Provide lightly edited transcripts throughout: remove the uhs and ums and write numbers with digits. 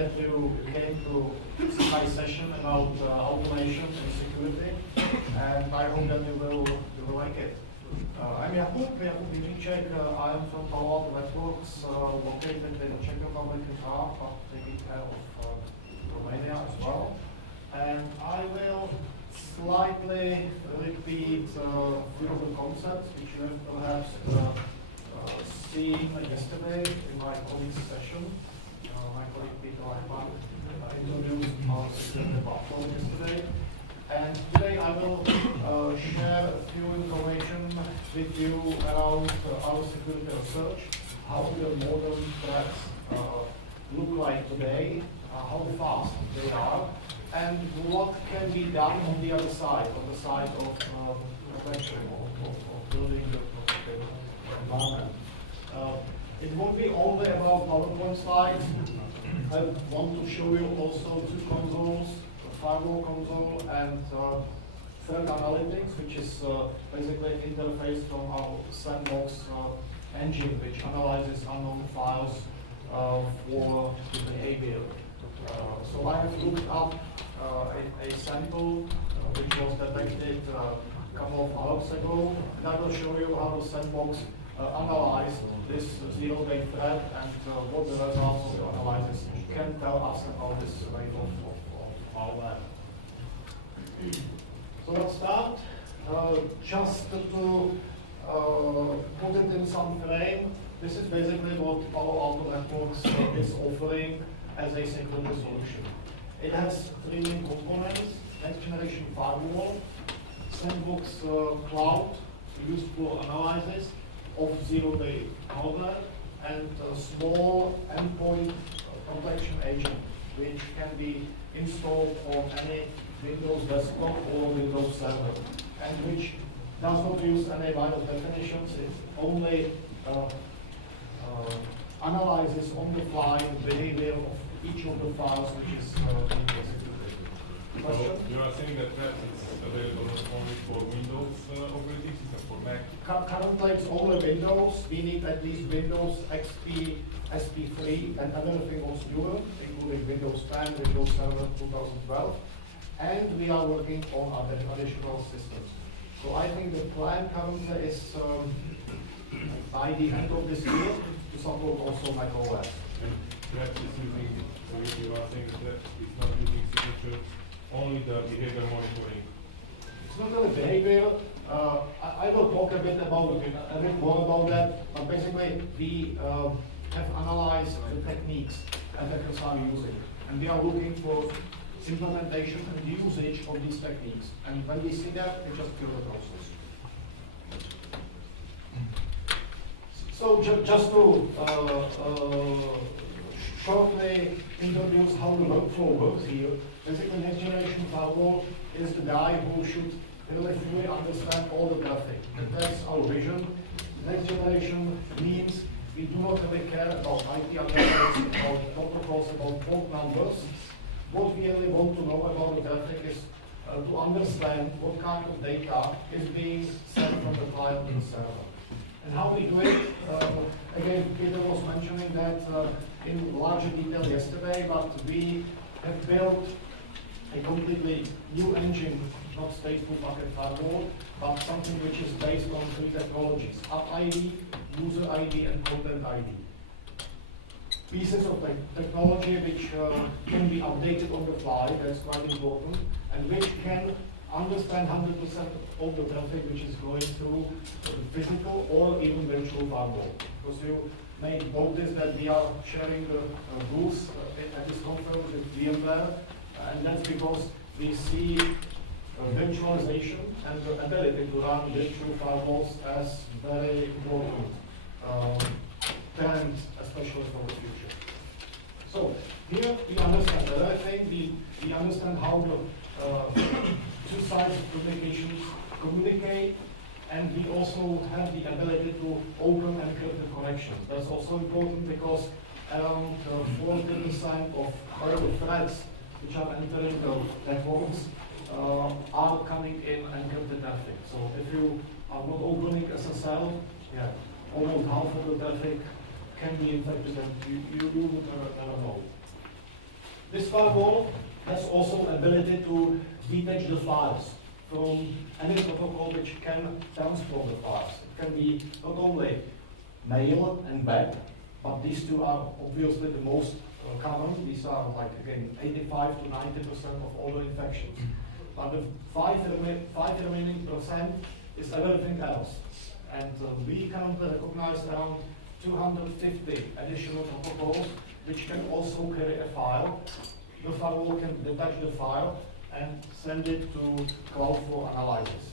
that you came to my session about automation and security, and I hope that you will like it. I'm Jakub Jieicek. I am from Palo Networks, located in the Czech Republic in Prague, but taking care of Romania as well. And I will slightly repeat a few of the concepts which you have perhaps seen yesterday in my colleague's session. My colleague Peter Lachman introduced our security platform yesterday. And today I will share a few information with you around our security research, how the modern threats look like today, how fast they are, and what can be done on the other side, on the side of protection, of building the protected environment. It won't be only about PowerPoint slides. I want to show you also two consoles, a firewall console and threat analytics, which is basically an interface from our sandbox engine, which analyzes unknown files for the behavior. So I have looked up a sample which was detected a couple of hours ago, and I will show you how the sandbox analyze this zero-day threat and what the results of the analysis can tell us about this rate of malware. So let's start. Just to put it in some frame, this is basically what Palo Alto Networks is offering as a security solution. It has three main components: next generation firewall, sandbox cloud used for analysis of zero-day malware, and a small endpoint protection agent which can be installed on any Windows desktop or Windows server, and which does not use any virus definitions. It only analyzes on the fly the behavior of each of the files which is being executed. Question? So you are saying that that is available not only for Windows operating system, for Mac? Currently it's only Windows. We need at least Windows XP, SP3, and everything was newer, including Windows 10, Windows Server 2012. And we are working on other additional systems. So I think the plan currently is by the end of this year to support also Mac OS. And that is using, so you are saying that it's not using signature, only the behavior monitoring. It's not only behavior. I will talk a bit more about that. But basically, we have analyzed the techniques attackers are using, and we are looking for implementation and usage of these techniques. And when we see that, we just kill the process. So just to shortly introduce how the workflow works here. Basically, next generation firewall is the guy who should really fully understand all the traffic. And that's our vision. Next generation means we do not really care about IP addresses, about protocols, about port numbers. What we really want to know about the traffic is to understand what kind of data is being sent from the client to the server. And how we do it, again, Peter was mentioning that in larger detail yesterday, but we have built a completely new engine, not stateful bucket firewall, but something which is based on three technologies: app ID, user ID, and content ID. Pieces of technology which can be updated on the fly, that's quite important, and which can understand 100% of the traffic which is going through the physical or even virtual firewall. Because you may notice that we are sharing the booth at this conference with VMware, and that's because we see virtualization and the ability to run virtual firewalls as very important trend, especially for the future. So here we understand everything. We understand how the two sides of communications communicate, and we also have the ability to open encrypted connections. That's also important because around 40% of all the threats which are entering the networks are coming in encrypted traffic. So if you are not opening SSL, almost half of the traffic can be infected, and you would never know. This firewall has also ability to detach the files from any protocol which can transform the files. It can be not only mail and web, but these two are obviously the most common. These are like, again, 85 to 90% of all the infections. But the 5 remaining percent is everything else. And we currently recognize around 250 additional protocols which can also carry a file. The firewall can detach the file and send it to cloud for analysis.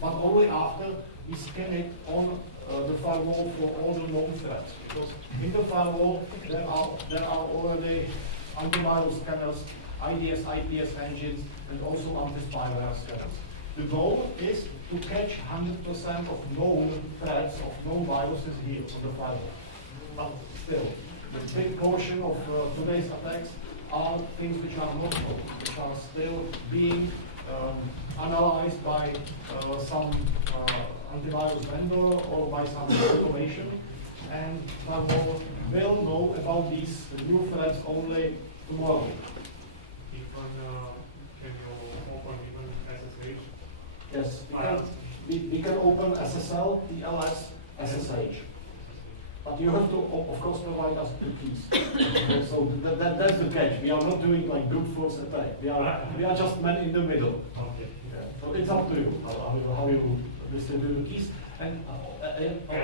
But only after we scan it on the firewall for all the known threats. Because in the firewall there are already antivirus scanners, IDS, IPS engines, and also anti-spyware scanners. The goal is to catch 100% of known threats, of known viruses here on the firewall. But still, the big portion of today's attacks are things which are not known, which are still being analyzed by some antivirus vendor or by some automation, and firewall will know about these new threats only tomorrow. Can you open even SSH? Yes, we can open SSL, TLS, SSH. But you have to, of course, provide us the keys. So that's the catch. We are not doing like brute force attack. We are just man in the middle. Okay. Yeah. So it's up to you how you distribute the keys, and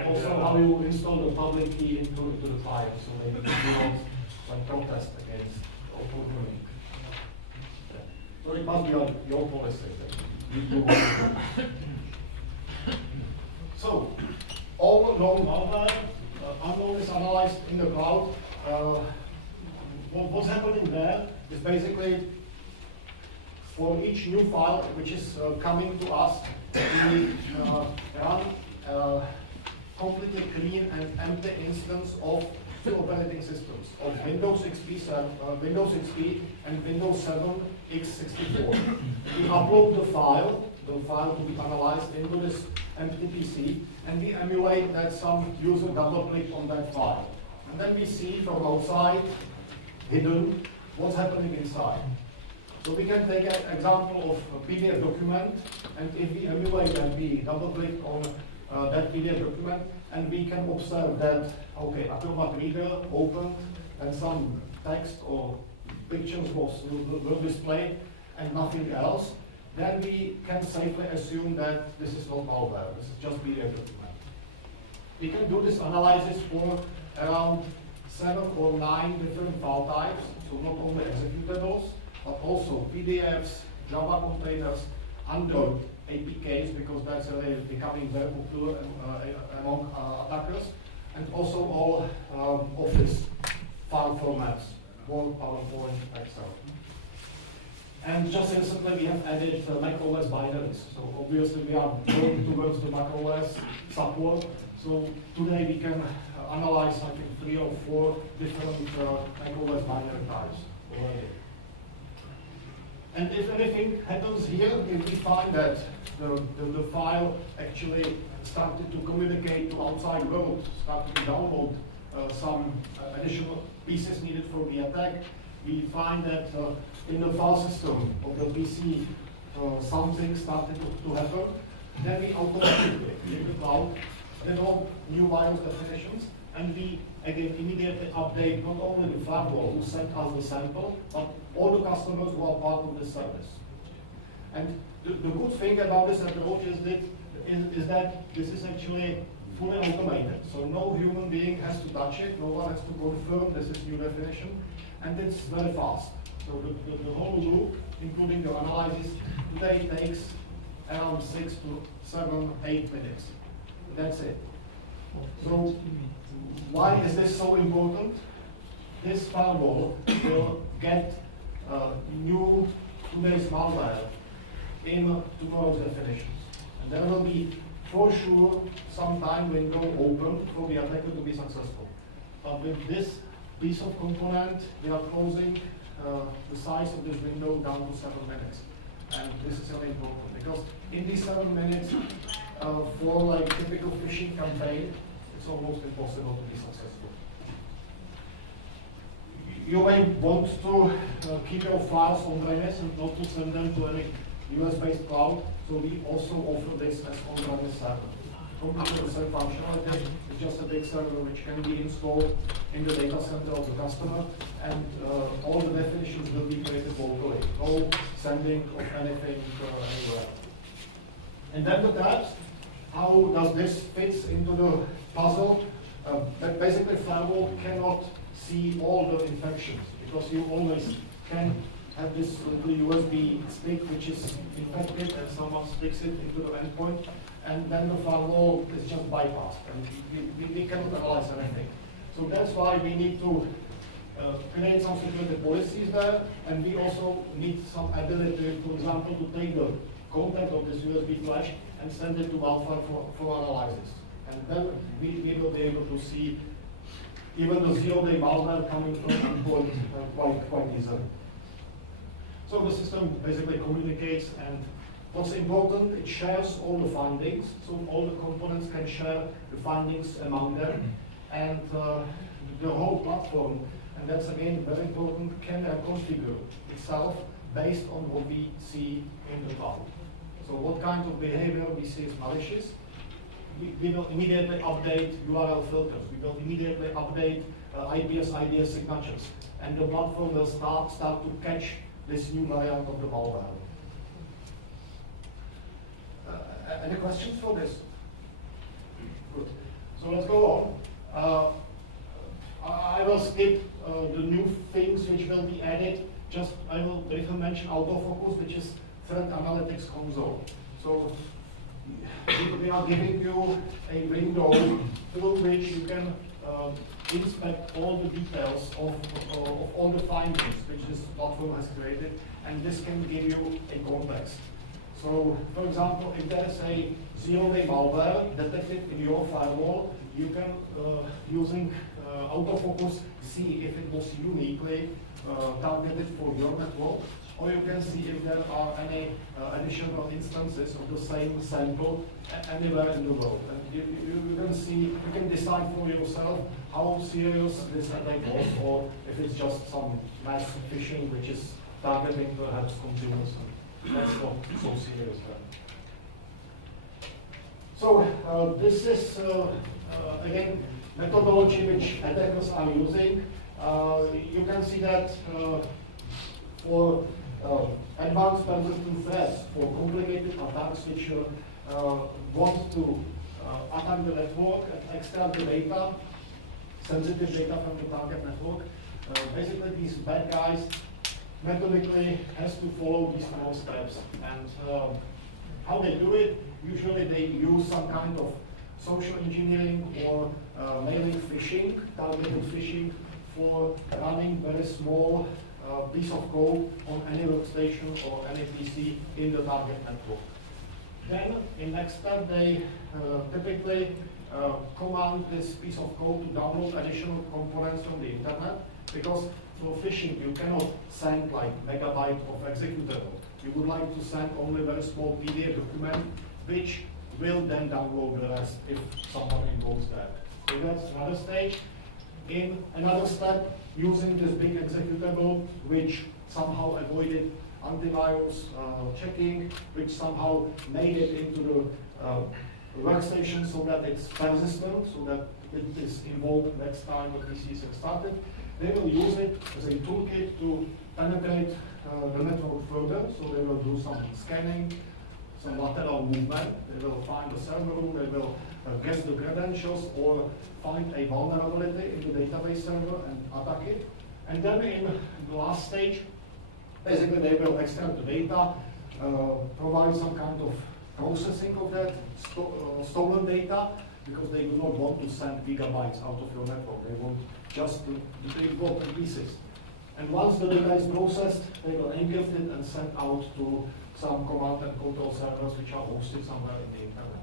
also how you install the public key into the file, so they do not like protest against opening. So it must be your policy. So all known malware, unknown is analyzed in the cloud. What's happening there is basically for each new file which is coming to us, we run a completely clean and empty instance of two operating systems, of Windows XP and Windows 7 x64. We upload the file to be analyzed into this empty PC, and we emulate that some user double-click on that file. And then we see from outside, hidden, what's happening inside. So we can take an example of a PDF document, and if we emulate that, we double-click on that PDF document, and we can observe that, okay, Acrobat Reader opened, and some text or pictures were displayed, and nothing else. Then we can safely assume that this is not malware, this is just PDF document. We can do this analysis for around 7 or 9 different file types, so not only executables, but also PDFs, Java containers, Android APKs, because that's really becoming very popular among attackers, and also all Office file formats, Word, PowerPoint, Excel. And just recently we have added macOS binaries. So obviously we are going towards the macOS support. So today we can analyze, I think, 3 or 4 different macOS binary types already. And if anything happens here, if we find that the file actually started to communicate to outside world, started to download some additional pieces needed for the attack, we find that in the file system of the PC something started to happen, then we automatically in the cloud develop new virus definitions, and we again immediately update not only the firewall who sent us the sample, but all the customers who are part of the service. And the good thing about this approach is that this is actually fully automated. So no human being has to touch it, no one has to confirm this is new definition, and it's very fast. So the whole loop, including the analysis, today takes around 6 to 7, 8 minutes. That's it. So why is this so important? This firewall will get new today's malware in tomorrow's definitions. And there will be, for sure, some time window open for the attacker to be successful. But with this piece of component, we are closing the size of this window down to 7 minutes. And this is really important because in these 7 minutes, for like typical phishing campaign, it's almost impossible to be successful. you may want to keep your files on-premise and not to send them to any US-based cloud. So we also offer this as on-premise server. Completely the same functionality. It's just a big server which can be installed in the data center of the customer, and all the definitions will be created locally. No sending of anything anywhere. And then the tabs. How does this fit into the puzzle? Basically, firewall cannot see all the infections because you always can have this little USB stick which is infected and someone sticks it into the endpoint, and then the firewall is just bypassed and we cannot analyze anything. So that's why we need to create some security policies there, and we also need some ability, for example, to take the content of this USB flash and send it to Alpha for analysis. And then we will be able to see even the zero-day malware coming from endpoint quite easily. So the system basically communicates, and what's important, it shares all the findings, so all the components can share the findings among them, and the whole platform, and that's again very important, can configure itself based on what we see in the cloud. So what kind of behavior we see is malicious. We will immediately update URL filters. We will immediately update IPS, IDS signatures. And the platform will start to catch this new variant of the malware. Any questions for this? Good. So let's go on. I will skip the new things which will be added. Just I will briefly mention autofocus, which is threat analytics console. So we are giving you a window through which you can inspect all the details of all the findings which this platform has created, and this can give you a context. So, for example, if there is a zero-day malware detected in your firewall, you can, using autofocus, see if it was uniquely targeted for your network, or you can see if there are any additional instances of the same sample anywhere in the world. And you can see, you can decide for yourself how serious this attack was, or if it's just some mass phishing which is targeting perhaps consumers. And that's not so serious then. So this is again methodology which attackers are using. You can see that for advanced persistent threats, for complicated attacks which want to attack the network and extract the data, sensitive data from the target network, basically these bad guys methodically has to follow these 4 steps. And how they do it, usually they use some kind of social engineering or mailing phishing, targeted phishing, for running very small piece of code on any workstation or any PC in the target network. Then, in next step, they typically command this piece of code to download additional components from the internet, because for phishing you cannot send like megabyte of executable. You would like to send only a very small PDF document, which will then download the rest if someone involves that. So that's another stage. In another step, using this big executable, which somehow avoided antivirus checking, which somehow made it into the workstation so that it's persistent, so that it is invoked next time the PC is started. They will use it as a toolkit to penetrate the network further, so they will do some scanning, some lateral movement. They will find the server room, they will guess the credentials or find a vulnerability in the database server and attack it. And then in the last stage, basically they will extract the data, provide some kind of processing of that stolen data, because they do not want to send gigabytes out of your network. They want just to take block pieces. And once the data is processed, they will encrypt it and send out to some command and control servers which are hosted somewhere in the internet.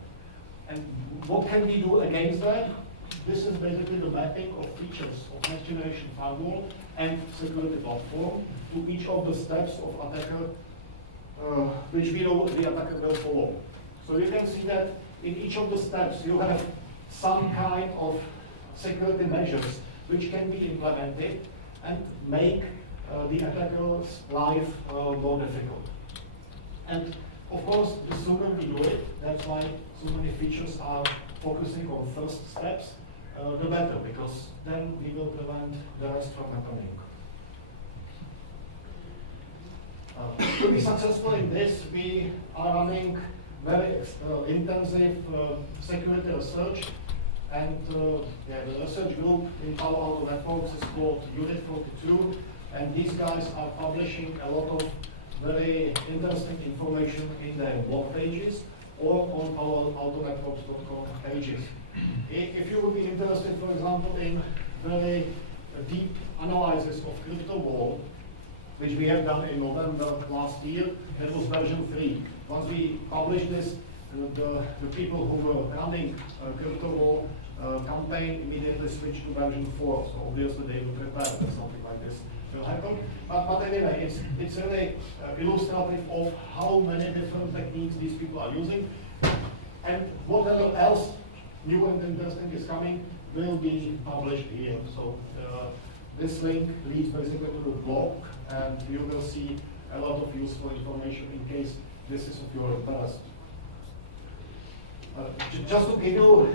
And what can we do against that? This is basically the mapping of features of next generation firewall and security platform to each of the steps of attacker, which we know the attacker will follow. So you can see that in each of the steps you have some kind of security measures which can be implemented, and make the attacker's life more difficult. And of course, the sooner we do it, that's why so many features are focusing on first steps, the better, because then we will prevent the rest from happening. To be successful in this, we are running very intensive security research, and the research group in Palo Alto Networks is called Unit 42, and these guys are publishing a lot of very interesting information in their blog pages or on paloaltonetworks.com pages. If you would be interested, for example, in very deep analysis of crypto wall, which we have done in November last year, that was version 3. Once we published this, the people who were running crypto wall campaign immediately switched to version 4. So obviously they were prepared that something like this will happen. But anyway, it's really illustrative of how many different techniques these people are using. And whatever else new and interesting is coming will be published here. So this link leads basically to the blog, and you will see a lot of useful information in case this is of your interest. Just to give you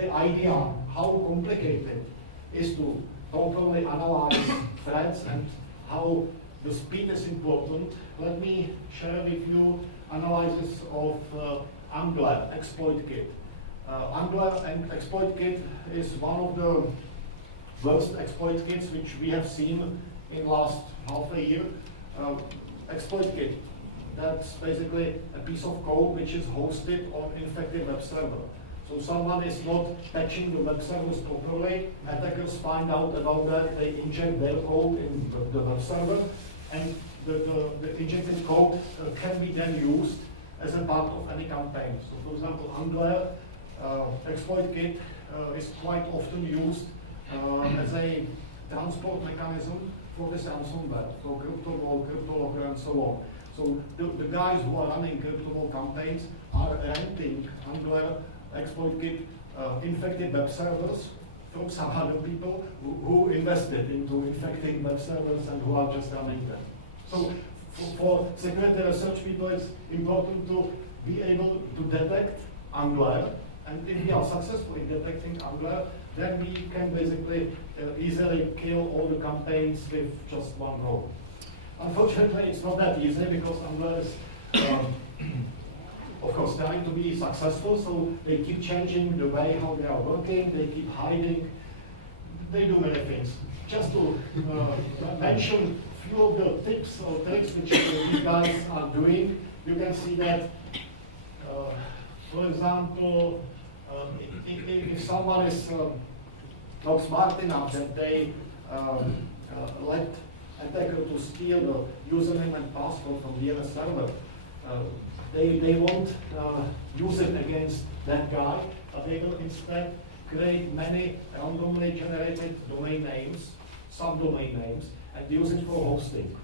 the idea how complicated it is to properly analyze threats and how the speed is important, let me share with you analysis of Angler exploit kit. Angler and exploit kit is one of the worst exploit kits which we have seen in last half a year. Exploit kit, that's basically a piece of code which is hosted on infected web server. So someone is not patching the web servers properly, attackers find out about that, they inject their code in the web server, and the injected code can be then used as a part of any campaign. So for example, Angler exploit kit is quite often used as a transport mechanism for this ransomware, for CryptoVault, CryptoLocker, and so on. So the guys who are running CryptoVault campaigns are renting Angler exploit kit infected web servers from some other people who invested into infecting web servers and who are just running them. So for security research people, it's important to be able to detect Angler, and if we are successful in detecting Angler, then we can basically easily kill all the campaigns with just one roll. Unfortunately, it's not that easy because Angler is, of course, trying to be successful, so they keep changing the way how they are working, they keep hiding, they do many things. Just to mention a few of the tips or tricks which these guys are doing, you can see that, for example, if someone is not smart enough that they let attacker to steal the username and password from the DNS server, they won't use it against that guy, but they will instead create many randomly generated domain names, subdomain names, and use it for hosting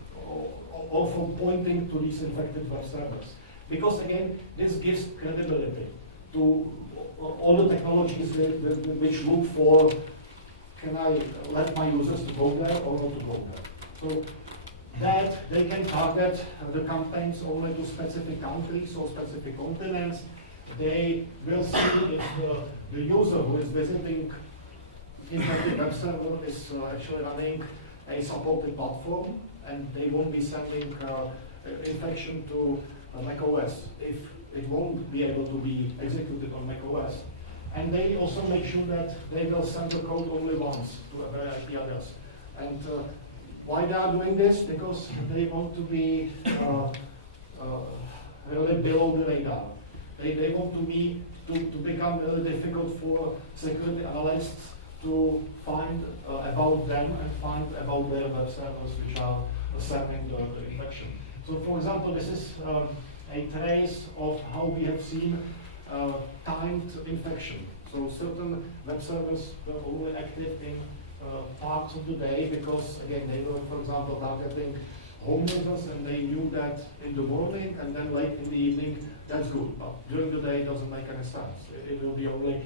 or for pointing to these infected web servers. Because again, this gives credibility to all the technologies which look for, can I let my users to go there or not to go there? So that they can target the campaigns only to specific countries or specific continents. They will see if the user who is visiting infected web server is actually running a supported platform, and they won't be sending infection to macOS if it won't be able to be executed on macOS. And they also make sure that they will send the code only once to a IP address. And why they are doing this? Because they want to be really below the radar. They want to become really difficult for security analysts to find about them and find about their web servers which are sending the infection. So for example, this is a trace of how we have seen timed infection. So certain web servers were only active in parts of the day because, again, they were, for example, targeting home users, and they knew that in the morning and then late in the evening, that's good. But during the day, it doesn't make any sense. It will be only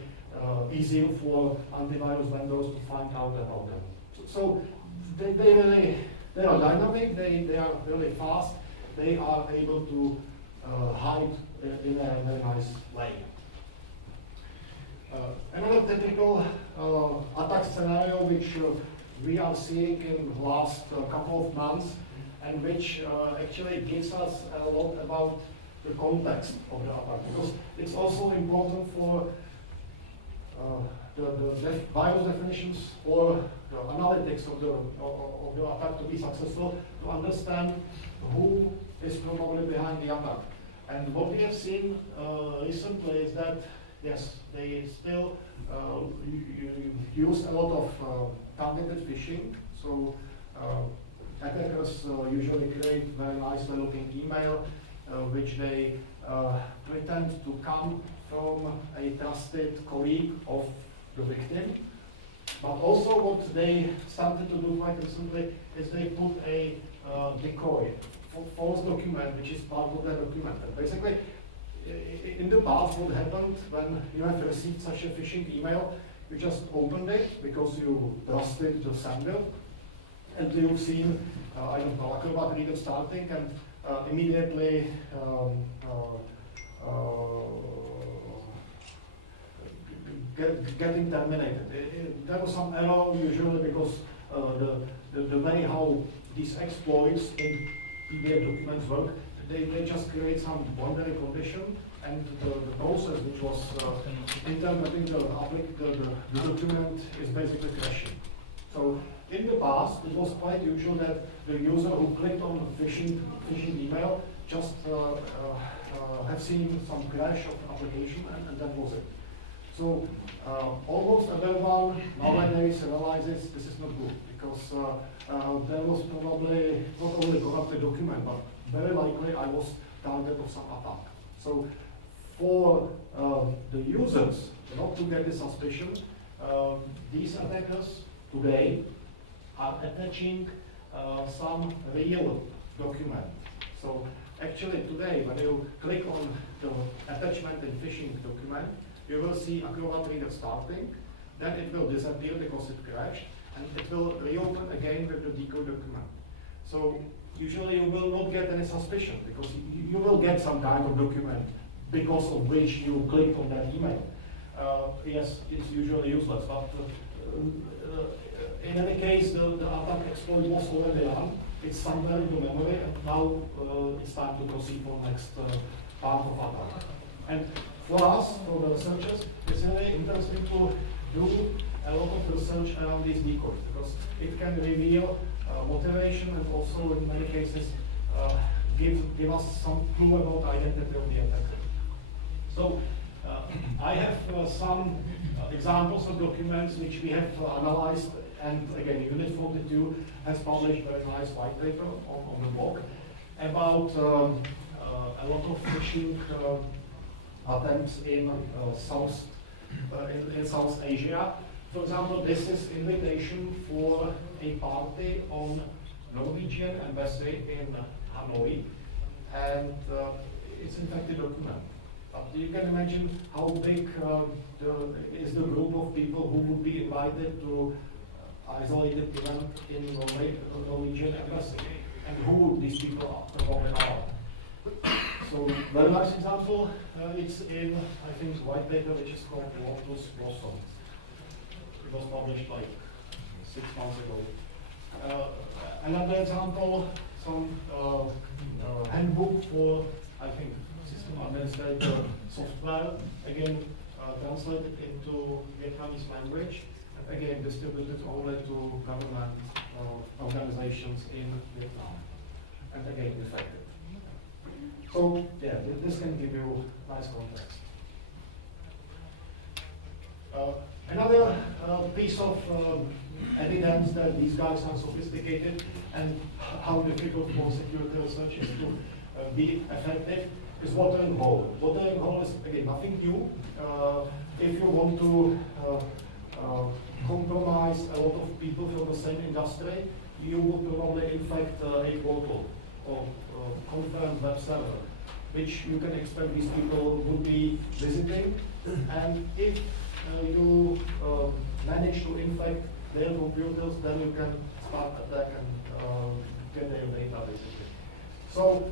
easier for antivirus vendors to find out about them. So they are dynamic, they are really fast, they are able to hide in a very nice way. Another typical attack scenario which we are seeing in the last couple of months, and which actually gives us a lot about the context of the attack, because it's also important for the virus definitions or the analytics of the attack to be successful, to understand who is probably behind the attack. And what we have seen recently is that, yes, they still use a lot of targeted phishing. So attackers usually create very nicely looking email, which they pretend to come from a trusted colleague of the victim. But also what they started to do quite recently is they put a decoy, false document, which is part of the document. And basically, in the past, what happened when you have received such a phishing email, you just opened it because you trusted the sender, and you've seen, I don't know, Acrobat Reader starting, and immediately getting terminated. There was some error usually because the way how these exploits in PDF documents work, they just create some boundary condition, and the process which was interpreting the document is basically crashing. So in the past, it was quite usual that the user who clicked on the phishing email just have seen some crash of the application, and that was it. So almost everyone nowadays realizes this is not good, because there was probably not only corrupted document, but very likely I was target of some attack. So for the users not to get the suspicion, these attackers today are attaching some real document. So actually today, when you click on the attachment in phishing document, you will see Acrobat Reader starting, then it will disappear because it crashed, and it will reopen again with the decode document. So usually you will not get any suspicion, because you will get some kind of document because of which you clicked on that email. Yes, it's usually useless, but in any case, the attack exploit was already run. It's somewhere in the memory, and now it's time to proceed for next part of attack. And for us, for the researchers, it's really interesting to do a lot of research around these decoys, because it can reveal motivation, and also in many cases give us some clue about identity of the attacker. So I have some examples of documents which we have analyzed, and again, Unit 42 has published a very nice white paper on the blog about a lot of phishing attempts in South Asia. For example, this is invitation for a party on Norwegian embassy in Hanoi, and it's in fact a document. But you can imagine how big is the group of people who would be invited to isolated event in Norwegian embassy, and who these people probably are. So very nice example. It's in, I think, white paper which is called Lotus Blossom. It was published like 6 months ago. Another example, some handbook for, I think, system administrator software, again translated into Vietnamese language, and again distributed only to government organizations in Vietnam, and again infected. So yeah, this can give you nice context. Another piece of evidence that these guys are sophisticated and how difficult for security research is to be effective is watering hole. Watering hole is again nothing new. If you want to compromise a lot of people from the same industry, you would probably infect a portal or confirmed web server, which you can expect these people would be visiting. And if you manage to infect their computers, then you can start attack and get their data basically. So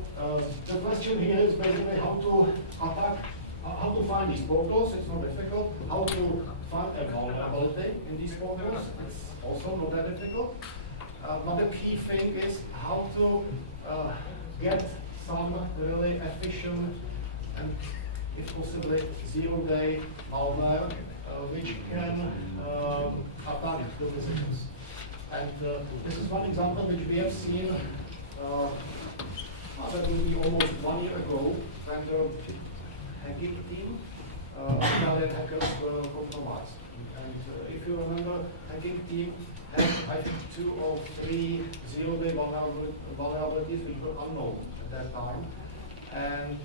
the question here is basically how to attack, how to find these portals. It's not difficult. How to find a vulnerability in these portals. It's also not that difficult. But the key thing is how to get some really efficient and, if possibly, zero-day malware which can attack the visitors. And this is one example which we have seen. That will be almost 1 year ago when the hacking team Italian hackers were compromised. And if you remember, hacking team had, I think, 2 or 3 zero-day vulnerabilities which were unknown at that time. And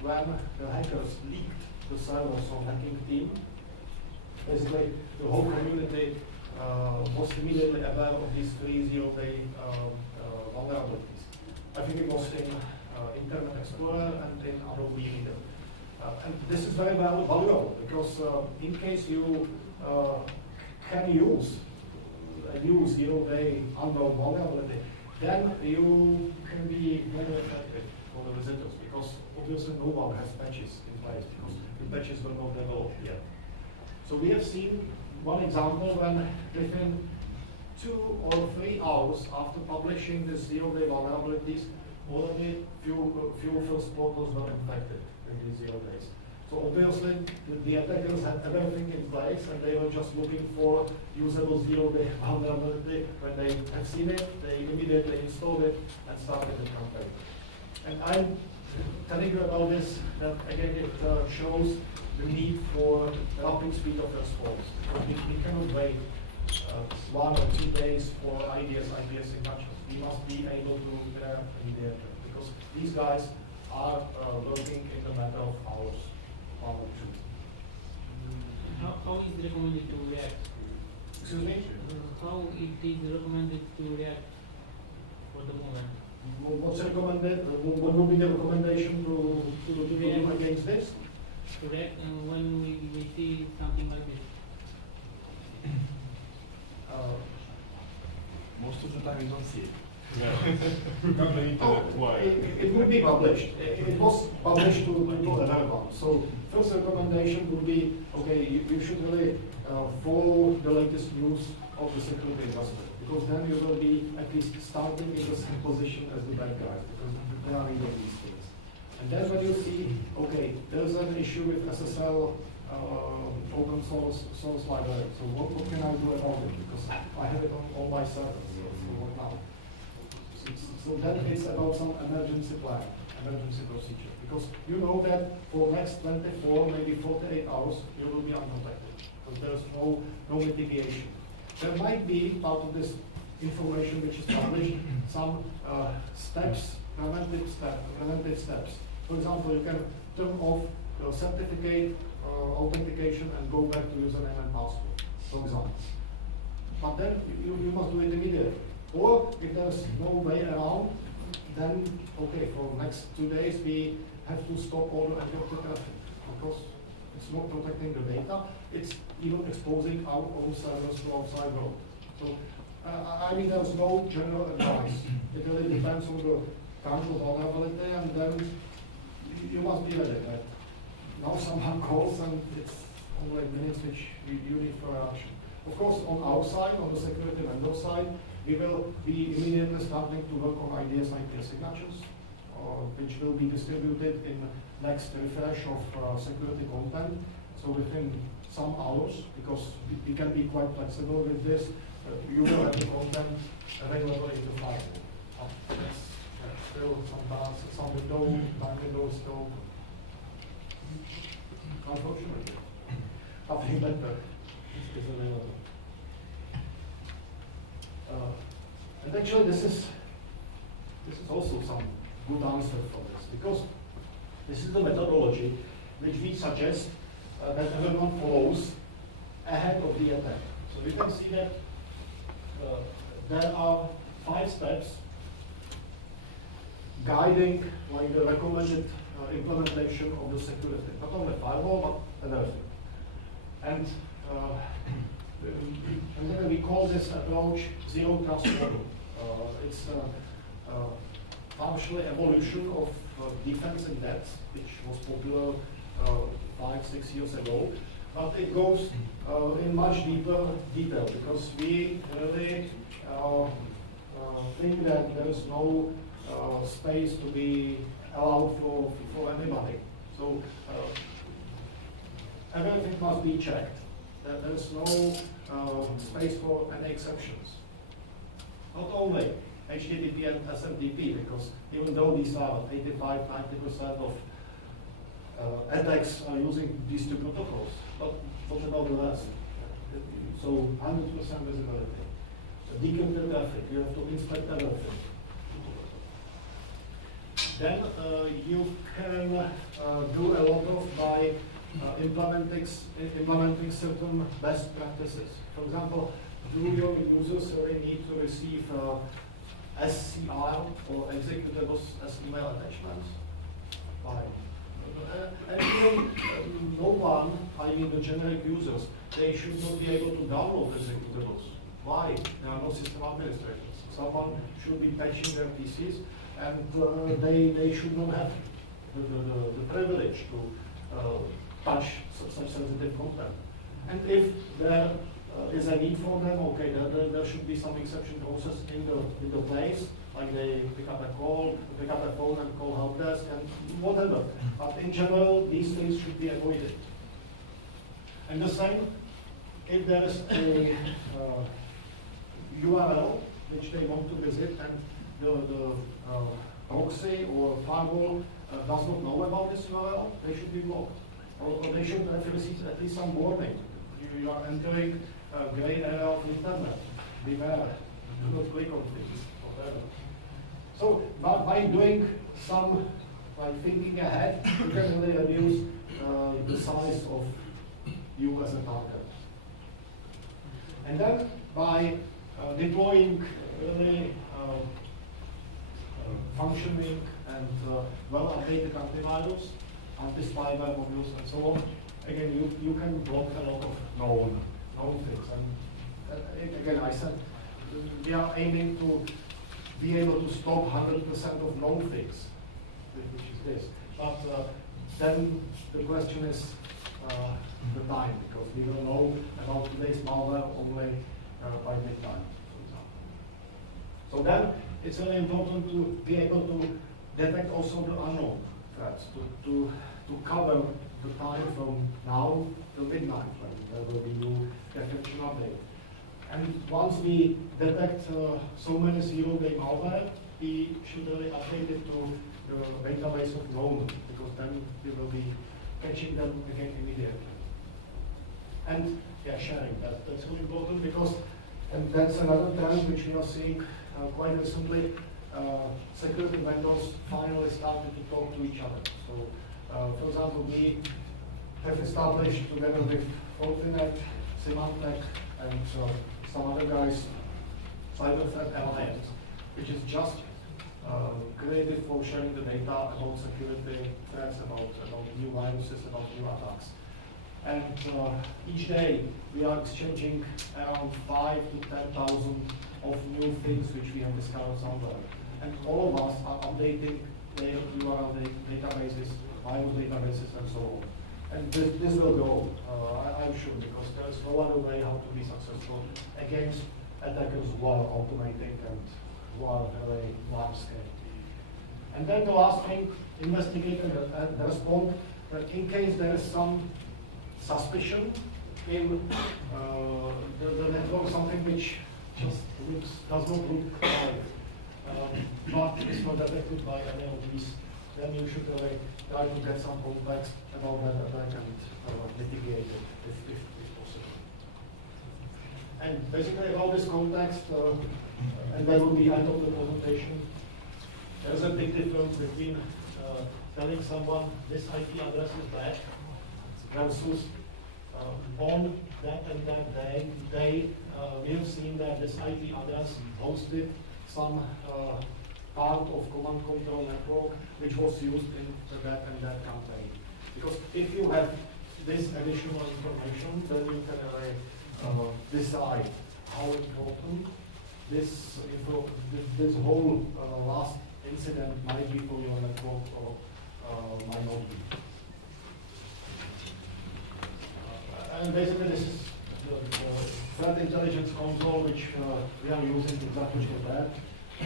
when the hackers leaked the servers of hacking team, basically the whole community was immediately aware of these 3 zero-day vulnerabilities. I think it was in Internet Explorer and in Adobe Reader. And this is very valuable because in case you can use a new zero-day unknown vulnerability, then you can be very effective for the visitors because obviously no one has patches in place because the patches were not developed yet. So we have seen one example when within 2 or 3 hours after publishing the zero-day vulnerabilities, already few first portals were infected in these 0 days. So obviously, the attackers had everything in place, and they were just looking for usable zero-day vulnerability. When they have seen it, they immediately installed it and started the campaign. And I'm telling you about this, that again, it shows the need for rapid speed of response. We cannot wait 1 or 2 days for IDS signatures. We must be able to react immediately because these guys are working in a matter of hours, 1 or 2. How is it recommended to react? Excuse me? How it is recommended to react for the moment? What's recommended? What would be the recommendation to do against this? To react when we see something like this? Most of the time you don't see it. Come the internet, why? It would be published. It was published to everyone. So first recommendation would be, okay, you should really follow the latest news of the security industry because then you will be at least starting in the same position as the bad guys because they are reading these things. And then when you see, okay, there's an issue with SSL open source library. So what can I do about it? Because I have it on all my servers. So what now? So then it's about some emergency plan, emergency procedure. Because you know that for next 24, maybe 48 hours, you will be unprotected. Because there's no mitigation. There might be part of this information which is published, some steps, preventive steps. For example, you can turn off the certificate authentication and go back to username and password, for example. But then you must do it immediately. Or if there's no way around, then okay, for the next 2 days we have to stop all the encrypted traffic because it's not protecting the data, it's even exposing our own servers to outside world. So I mean there's no general advice. It really depends on the kind of vulnerability and then you must be ready. Right? Now someone calls and it's only minutes which you need for action. Of course, on our side, on the security vendor side, we will be immediately starting to work on IDS signatures, which will be distributed in next refresh of security content. So within some hours, because we can be quite flexible with this, you will have the content available in the file. That's still some window is still unfortunately. Nothing better is available. And actually this is also some good answer for this, because this is the methodology which we suggest that everyone follows ahead of the attack. So you can see that there are 5 steps guiding like the recommended implementation of the security, not only firewall but everything. And then we call this approach zero trust model. It's partially evolution of defense in depth, which was popular 5-6 years ago. But it goes in much deeper detail because we really think that there is no space to be allowed for anybody. So everything must be checked. There is no space for any exceptions. Not only HTTP and SMTP, because even though these are 85–90% of attacks are using these two protocols, but what about the rest? So 100% visibility. Decrypted traffic, you have to inspect everything. Then you can do a lot of by implementing certain best practices. For example, do your users really need to receive SCR or executables as email attachments? Why? And even no one, I mean the generic users, they should not be able to download executables. Why? There are no system administrators. Someone should be patching their PCs, and they should not have the privilege to touch such sensitive content. And if there is a need for them, okay, there should be some exception process in the place, like they pick up a call, pick up a phone and call help desk and whatever. But in general, these things should be avoided. And the same, if there is a URL which they want to visit and the proxy or firewall does not know about this URL, they should be blocked. Or they should receive at least some warning. You are entering a gray area of internet. Beware. Do not click on things. Whatever. So by doing some, by thinking ahead, you can really reduce the size of you as a target. And then by deploying really functioning and well-updated antivirus, anti-spyware modules and so on, again, you can block a lot of known things. And again, I said we are aiming to be able to stop 100% of known things, which is this. But then the question is the time, because we will know about today's malware only by midnight, for example. So then it's very important to be able to detect also the unknown threats, to cover the time from now till midnight when there will be new definition update. And once we detect so many zero-day malware, we should really update it to the database of known, because then we will be catching them again immediately. And yeah, sharing, that's really important, because, and that's another trend which we are seeing quite recently. Security vendors finally started to talk to each other. So, for example, we have established together with Fortinet, Symantec, and some other guys, Cyber Threat Alliance, which is just created for sharing the data about security threats, about new viruses, about new attacks. And each day we are exchanging around 5,000 to 10,000 of new things which we have discovered somewhere. And all of us are updating their URL databases, virus databases, and so on. And this will go, I'm sure, because there is no other way how to be successful against attackers who are automating and who are very large scale. And then the last thing, investigate and respond. In case there is some suspicion in the network, something which just does not look right, but is not detected by any of these, then you should really try to get some context about that attack and mitigate it if possible. And basically about this context, and that will be end of the presentation, there is a big difference between telling someone this IP address is bad versus on that and that day, we have seen that this IP address hosted some part of command control network which was used in that and that campaign. Because if you have this additional information, then you can decide how important this whole last incident might be for your network or might not be. And basically this is the threat intelligence console which we are using exactly for that.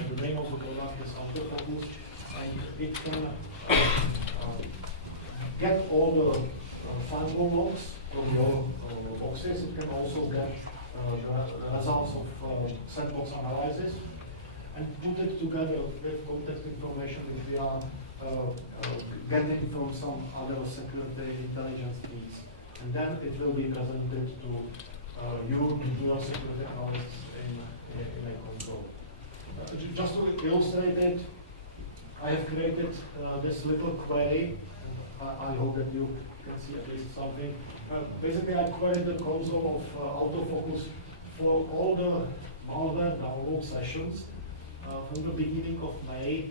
The name of the product is Alto, and it can get all the firewall logs from your boxes. It can also get the results of sandbox analysis and put it together with context information which we are getting from some other security intelligence feeds. And then it will be presented to you, to your security analysts in a console. Just to illustrate it, I have created this little query. I hope that you can see at least something. Basically, I queried the console of autofocus for all the malware download sessions from the beginning of May,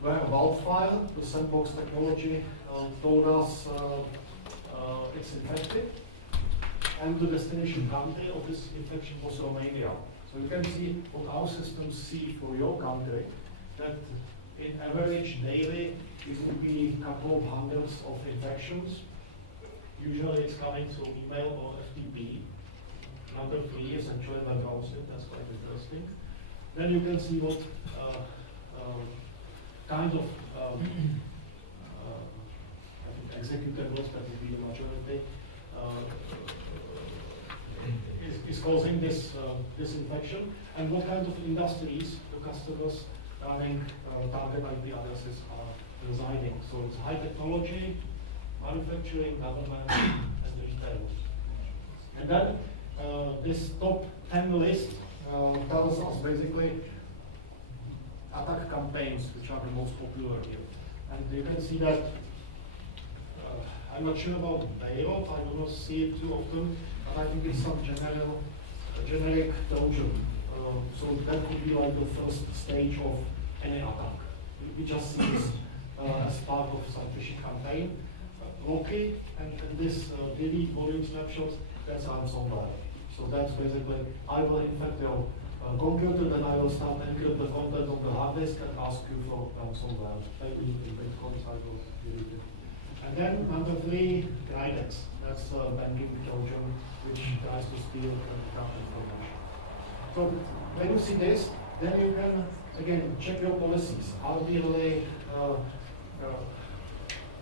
where Wildfire, the sandbox technology, told us it's infected, and the destination country of this infection was Romania. So you can see what our systems see for your country, that in average daily it would be a couple of hundreds of infections. Usually it's coming through email or FTP. Number 3 is actually web browsing, that's quite interesting. Then you can see what kind of I think executables, that would be the majority, is causing this infection, and what kind of industries the customers running target IP addresses are residing. So it's high technology, manufacturing, government, and retail. And then this top 10 list tells us basically attack campaigns which are the most popular here. And you can see that I'm not sure about Bayot, I do not see it too often, but I think it's some generic Trojan. So that could be like the first stage of any attack. We just see this as part of some phishing campaign. Loki and this delete volume snapshots, that's ransomware. So that's basically, I will infect your computer, then I will start encrypt the content of the hard disk and ask you for ransomware. Maybe in Bitcoins I will delete it. And then number 3, Grydex. That's banking Trojan, which tries to steal account information. So when you see this, then you can again check your policies. Are we really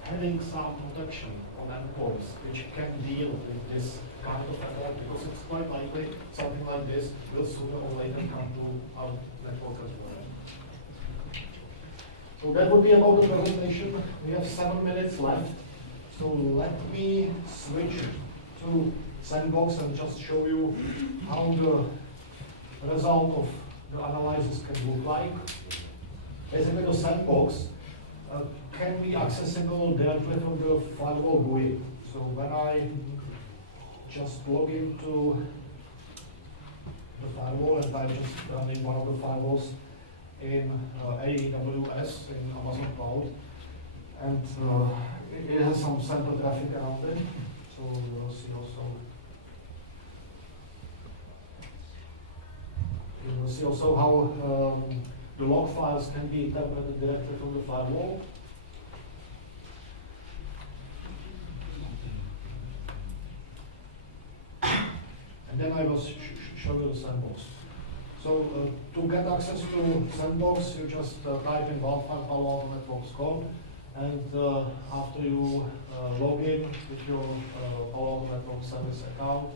having some protection on endpoints which can deal with this kind of attack? Because it's quite likely something like this will sooner or later come to our network as well. So that would be about the presentation. We have 7 minutes left. So let me switch to Sandbox and just show you how the result of the analysis can look like. Basically, the Sandbox can be accessible directly from the firewall GUI. So when I just log into the firewall and I just run in one of the firewalls in AWS in Amazon Cloud, and it has some sample traffic around it. So you will see also how the log files can be interpreted directly from the firewall. And then I will show you the Sandbox. So to get access to Sandbox, you just type in wildfire.palo-alto-networks.com, and after you log in with your Palo Alto Networks service account,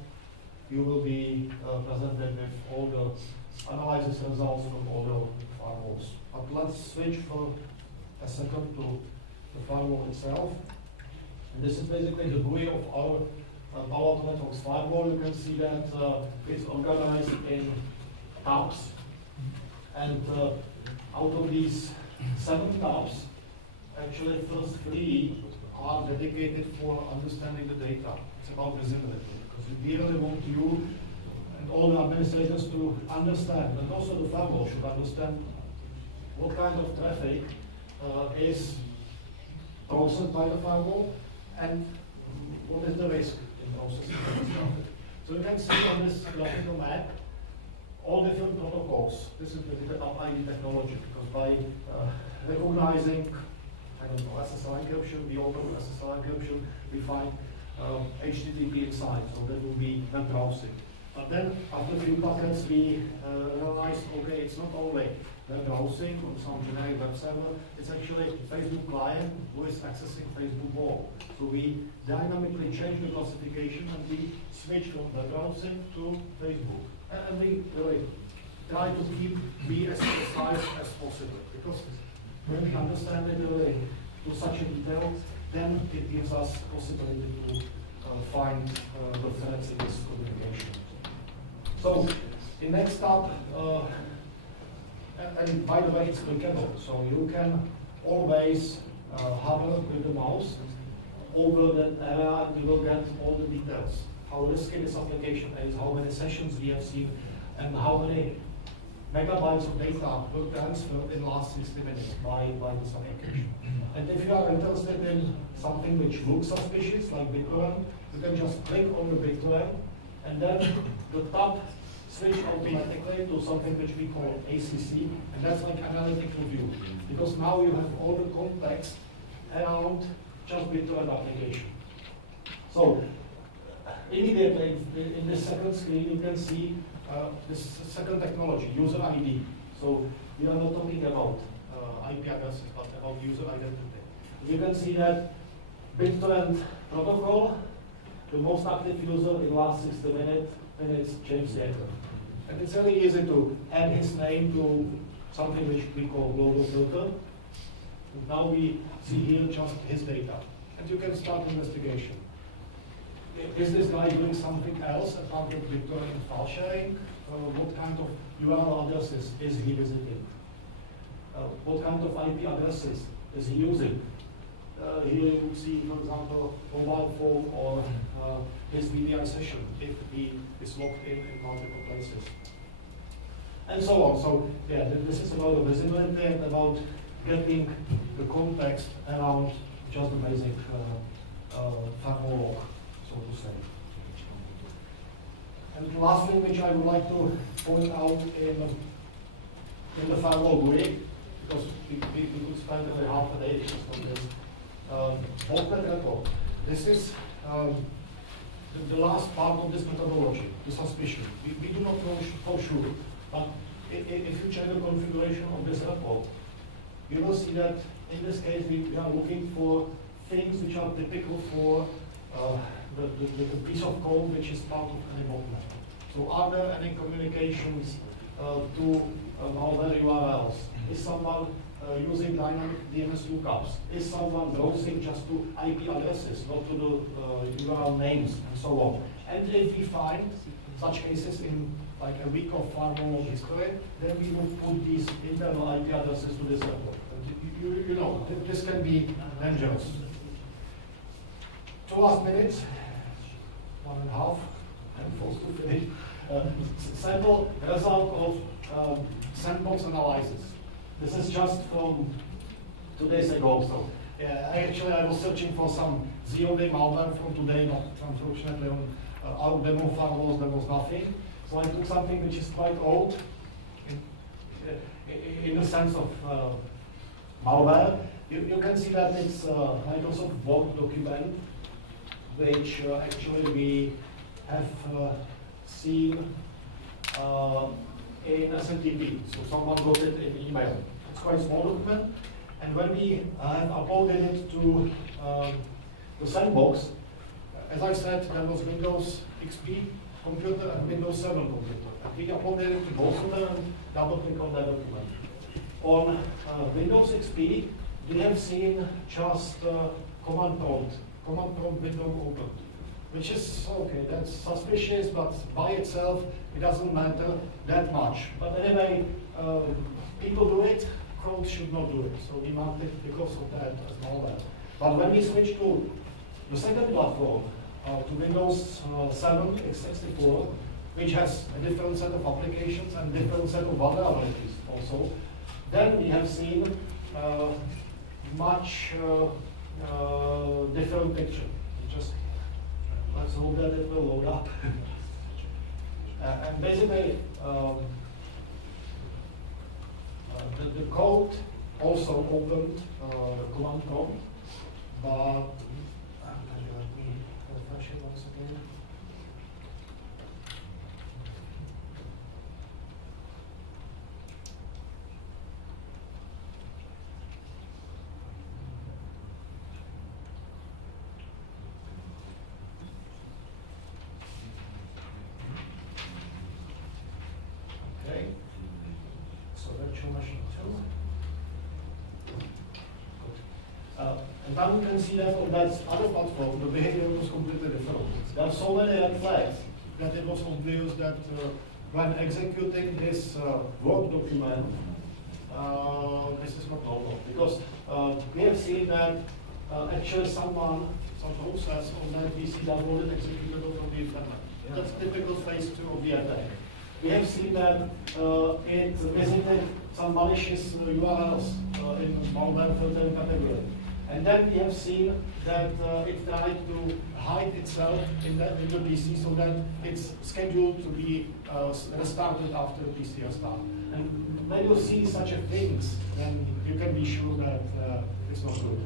you will be presented with all the analysis results from all the firewalls. But let's switch for a second to the firewall itself. And this is basically the GUI of our Palo Alto Networks firewall. You can see that it's organized in tabs. And out of these 7 tabs, actually first 3 are dedicated for understanding the data. It's about visibility, because we really want you and all the administrators to understand, and also the firewall should understand what kind of traffic is processed by the firewall and what is the risk in processing this traffic. So you can see on this graphical map all different protocols. This is the ID technology, because by recognizing, I don't know, SSL encryption, we open SSL encryption, we find HTTP inside, so that will be web browsing. But then after a few packets, we realized, okay, it's not only web browsing on some generic web server, it's actually Facebook client who is accessing Facebook wall. So we dynamically change the classification and we switch from web browsing to Facebook. And we really try to be as precise as possible, because when we understand it really to such a detail, then it gives us possibility to find the threats in this communication. So the next step, and by the way, it's clickable, so you can always hover with the mouse over that area and you will get all the details. How risky this application is, how many sessions we have seen, and how many megabytes of data were transferred in the last 60 minutes by this application. And if you are interested in something which looks suspicious, like BitTorrent, you can just click on the BitTorrent, and then the tab switch automatically to something which we call ACC, and that's like analytical view, because now you have all the context around just BitTorrent application. So immediately in this second screen you can see this second technology, user ID. So we are not talking about IP addresses, but about user identity. You can see that BitTorrent protocol, the most active user in the last 60 minutes, and it's James Jieicek. And it's really easy to add his name to something which we call global filter. And now we see here just his data. And you can start investigation. Is this guy doing something else apart from BitTorrent file sharing? What kind of URL addresses is he visiting? What kind of IP addresses is he using? Here you see, for example, mobile phone or his VPN session if he is logged in multiple places. And so on. So yeah, this is about the visibility and about getting the context around just the basic firewall log, so to say. And the last thing which I would like to point out in the firewall GUI, because we could spend half a day just on this. Botnet record. This is the last part of this methodology, the suspicion. We do not know for sure, but if you check the configuration of this report, you will see that in this case we are looking for things which are typical for the piece of code which is part of any botnet. So are there any communications to malware URLs? Is someone using dynamic DNS lookups? Is someone browsing just to IP addresses, not to the URL names, and so on? And if we find such cases in like a week of firewall history, then we would put these internal IP addresses to this report. You know, this can be dangerous. 2 last minutes, 1.5, I'm forced to finish. Sample result of sandbox analysis. This is just from 2 days ago. So yeah, I was searching for some zero-day malware from today, but unfortunately on our demo firewalls there was nothing. So I took something which is quite old in the sense of malware. You can see that it's Microsoft Word document, which actually we have seen in SMTP. So someone got it in email. It's quite a small document. And when we have uploaded it to the sandbox, as I said, there was Windows XP computer and Windows 7 computer. And we uploaded it to both of them and double-click on that document. On Windows XP, we have seen just command prompt window open, which is okay, that's suspicious, but by itself, it doesn't matter that much. But anyway, people do it, code should not do it. So we marked it because of that as malware. But when we switch to the second platform, to Windows 7 x64, which has a different set of applications and different set of vulnerabilities also, then we have seen much different picture. Just let's hope that it will load up. And basically, the code also opened the command prompt, but let me refresh it once again. Okay, so virtual machine 2. And then you can see that on that other platform, the behavior was completely different. There are so many red flags that it was obvious that when executing this work document, this is not normal. Because we have seen that actually some process on that PC downloaded executable from the internet. That's typical phase 2 of the attack. We have seen that it visited some malicious URLs in malware filtering category. And then we have seen that it tried to hide itself in the PC so that it's scheduled to be restarted after the PC restart. And when you see such a things, then you can be sure that it's not good.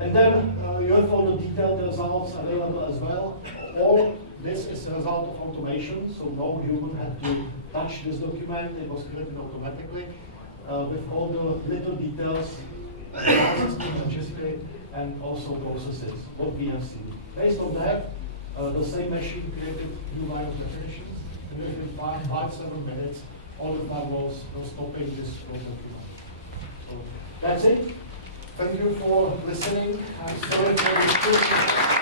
And then you have all the detailed results available as well. All this is a result of automation, so no human had to touch this document. It was created automatically with all the little details, history, and also processes, what we have seen. Based on that, the same machine created new line of definitions, and within 5-7 minutes, all the firewalls were stopping this document. So that's it. Thank you for listening. I'm sorry for the description.